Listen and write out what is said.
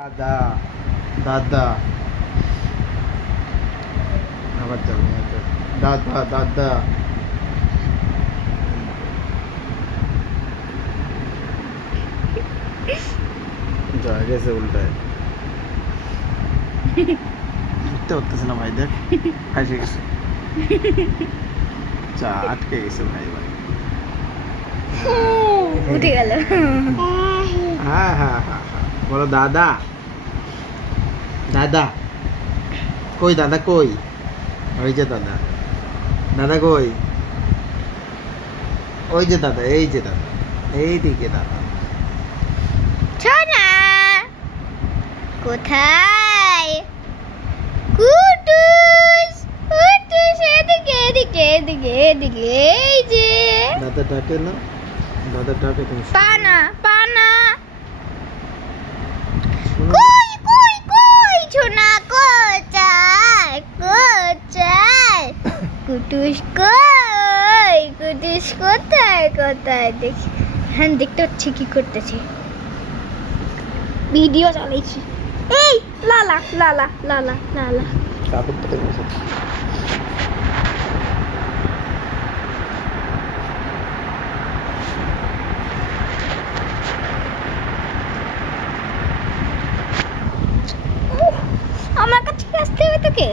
দাদা দাদা আবার যাবে দাদা দাদা যা গেছে উল্টায় উঠতে হতেছে না ভাই, দেখ ফাঁসে গেছে, চা আটকে গেছে ভাই ভাই উঠে গেল। হ্যাঁ হ্যাঁ হ্যাঁ হ্যাঁ, বলো দাদা দাদা কই, দাদা কই, ওই যে দাদা, দাদা কই, ওই যে দাদা, এই যে দাদা, এইদিকে দাদা। সোনা কোথায়? কুটুস কুটুস, এদিকে এদিকে এদিকে এদিকে, এই যে দাদা ডাকে না, দাদা ডাকে তুমি পানা পানা। শোনো? কই কই কই সোনা কোথায় কোথায়? কুটুস কই, কুটুস কোথায় কোথায়? দেখি, হ্যাঁ দেখতে পাচ্ছি কি করতেছে, ভিডিও চালাইছি। এই লালা লালা লালা লালা। কাপড় তো দেখেছো। আমার কাছে আসতে হবে তোকে।